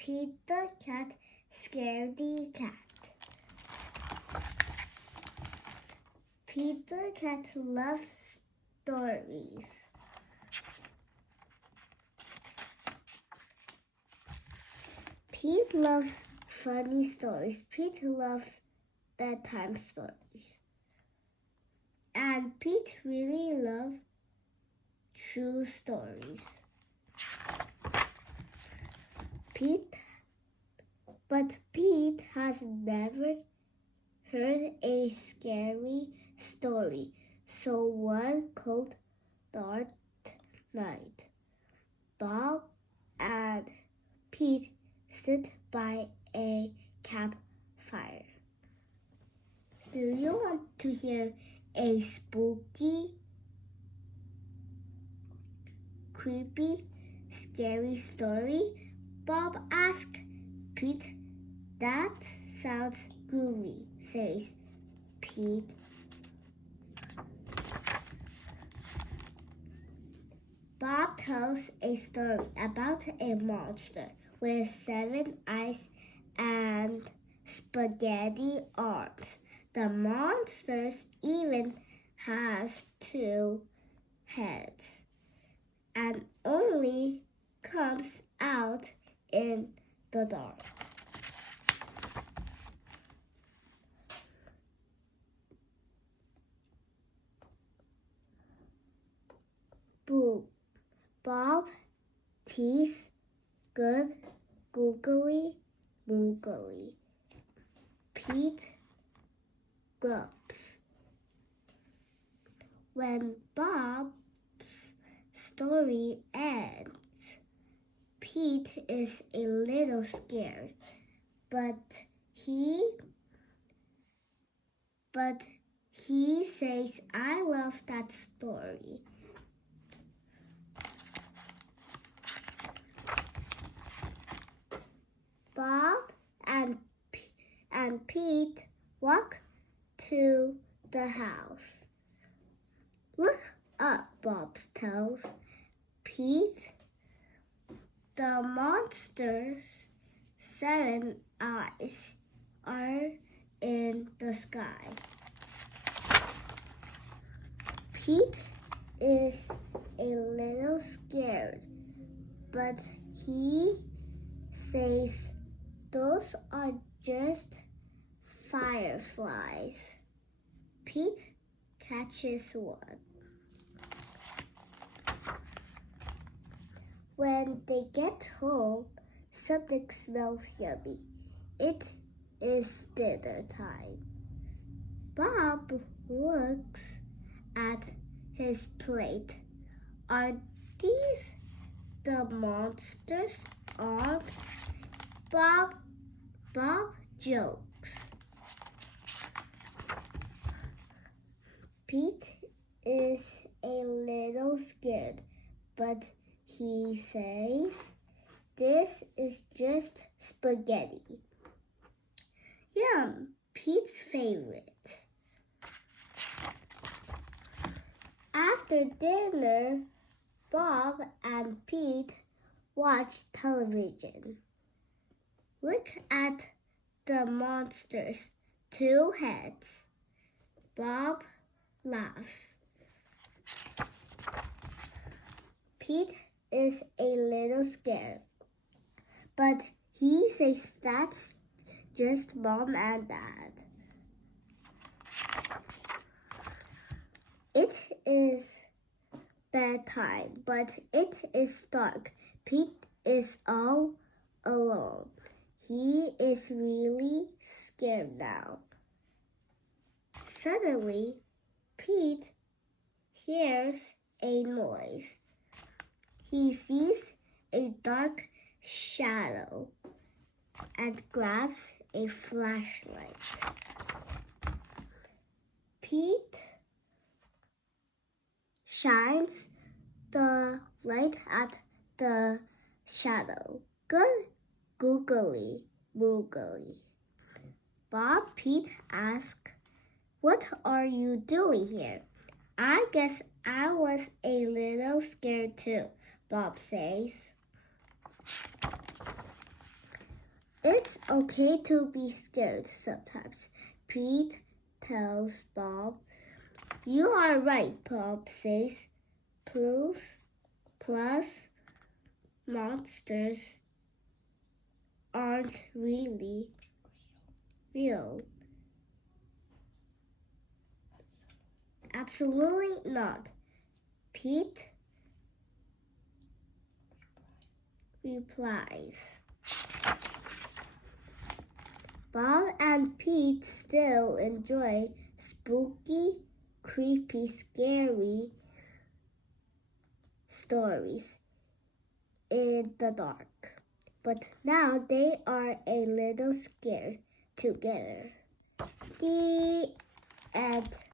Pete the cat, Scaredy cat. Pete the cat loves stories. Pete loves funny stories. Pete loves bedtime stories. And Pete really loves true stories. But Pete has never heard a scary story. So one cold, dark night, Bob and Pete sit by a campfire. Do you want to hear a spooky, creepy, scary story? Bob asked. Pete, that sounds groovy, says Pete. Bob tells a story about a monster with 7 eyes and spaghetti arms. The monster even has 2 heads and only comes out in the dark. Boo. Bob teased good googly moogly. Pete gulps. When Bob's story ends, Pete is a little scared, but he says, I love that story. Bob and Pete walk to the house. Look up, Bob tells Pete. The monster's 7 eyes are in the sky. Pete is a little scared, but he says those are just fireflies. Pete catches one. When they get home, something smells yummy. It is dinner time. Bob looks at his plate. Are these the monster's arms? Bob jokes. Pete is a little scared, but he says, this is just spaghetti. Yum, Pete's favorite. After dinner, Bob and Pete watch television. Look at the monster's 2 heads. Bob laughs. Pete is a little scared, but he says that's just Mom and Dad. It is bedtime, but it is dark. Pete is all alone. He is really scared now. Suddenly, Pete hears a noise. He sees a dark shadow and grabs a flashlight. Pete shines the light at the shadow. Good googly moogly. Bob Pete asks, what are you doing here? I guess I was a little scared too, Bob says. It's okay to be scared sometimes, Pete tells Bob. You are right, Bob says. Plus, monsters aren't really real. Absolutely not, Pete replies. Bob and Pete still enjoy spooky, creepy, scary stories in the dark. But now they are a little scared together. The end.